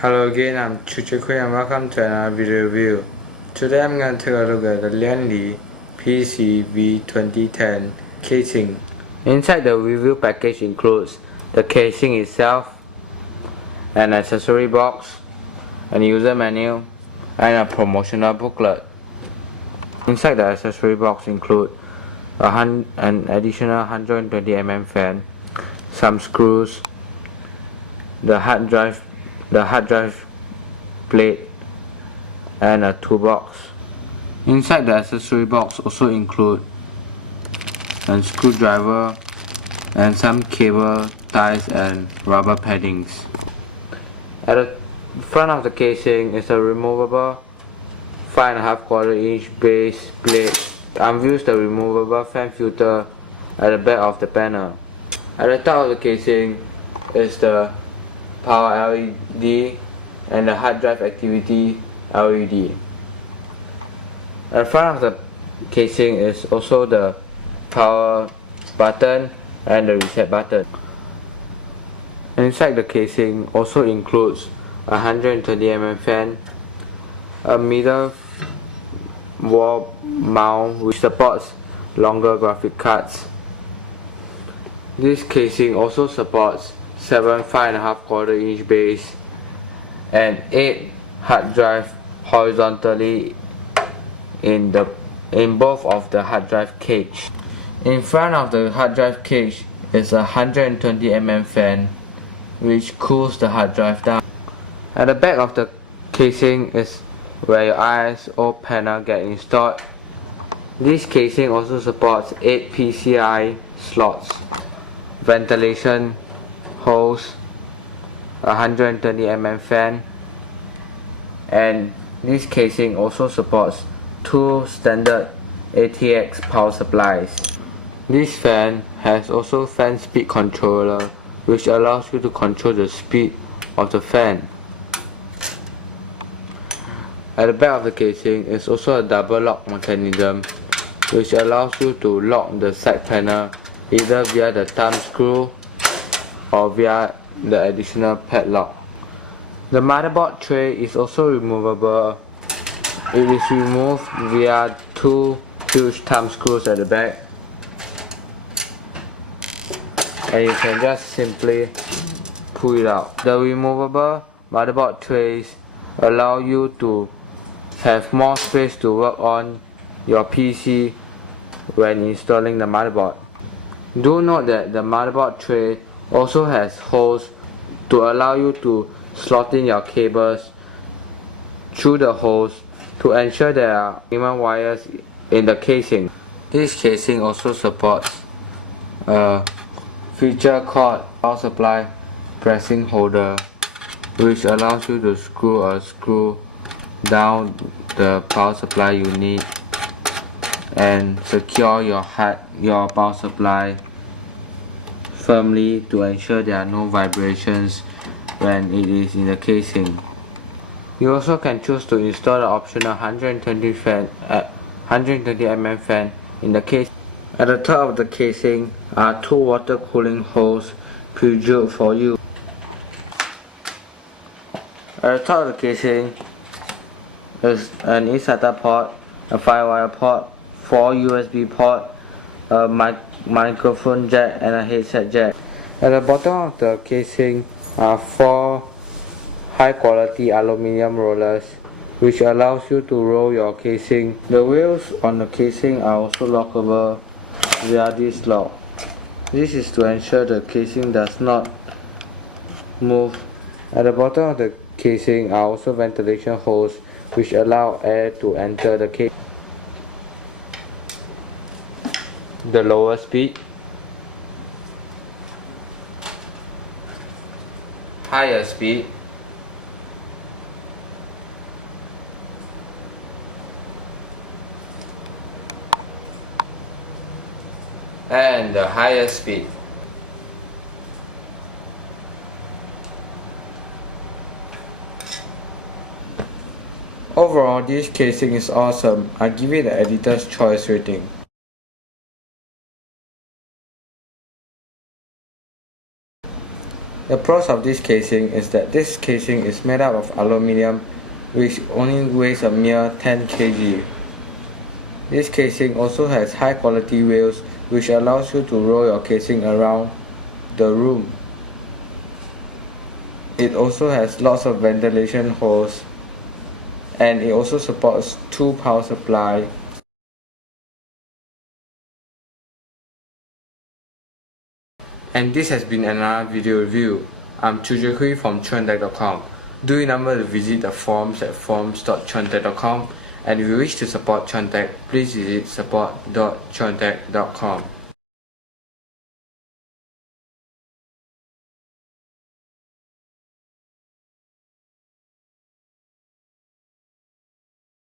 Hello again, I'm ChewOnTech and welcome to another video review. Today I'm going to take a look at the lian-li PC V2010 casing. Inside the review package includes the casing itself, an accessory box, a user manual, and a promotional booklet. Inside the accessory box include an additional 120mm fan, some screws, the hard drive plate, and a toolbox. Inside the accessory box also include a screwdriver and some cable ties and rubber paddings. At the front of the casing is a removable 5.25" base plate. Unveils the removable fan filter at the back of the panel. At the top of the casing is the power LED and the hard drive activity LED. At the front of the casing is also the power button and the reset button. Inside the casing also includes a 120mm fan, a middle wall mount which supports longer graphic cards. This casing also supports 7 5.25" base and 8 hard drive horizontally in both of the hard drive cage. In front of the hard drive cage is a 120mm fan which cools the hard drive down. At the back of the casing is where your ISO panel gets installed. This casing also supports 8 PCI slots, ventilation holes, a 120mm fan, and this casing also supports 2 standard ATX power supplies. This fan has also fan speed controller which allows you to control the speed of the fan. At the back of the casing is also a double lock mechanism which allows you to lock the side panel either via the thumb screw or via the additional padlock. The motherboard tray is also removable. It is removed via 2 huge thumb screws at the back, and you can just simply pull it out. The removable motherboard trays allow you to have more space to work on your PC when installing the motherboard. Do note that the motherboard tray also has holes to allow you to slot in your cables through the holes to ensure there are even wires in the casing. This casing also supports a feature called power supply pressing holder which allows you to screw down the power supply unit and secure your power supply firmly to ensure there are no vibrations when it is in the casing. You also can choose to install the optional 120mm fan in the case. At the top of the casing are 2 water cooling holes pre-drilled for you. At the top of the casing is an eSATA port, a firewire port, 4 USB ports, a microphone jack and a headset jack. At the bottom of the casing are 4 high quality aluminium rollers which allows you to roll your casing. The wheels on the casing are also lockable via this lock. This is to ensure the casing does not move. At the bottom of the casing are also ventilation holes which allow air to enter the casing. The lower speed, higher speed, and the higher speed. Overall, this casing is awesome. I give it the editor's choice rating. The pros of this casing is that this casing is made up of aluminium, which only weighs a mere 10 kg. This casing also has high quality wheels, which allows you to roll your casing around the room. It also has lots of ventilation holes, and it also supports 2 power supply. And this has been another video review. I'm Chew from ChewOnTech.com. Do remember to visit the forums at forums.ChewOnTech.com, and if you wish to support ChewOnTech, please visit support.ChewOnTech.com.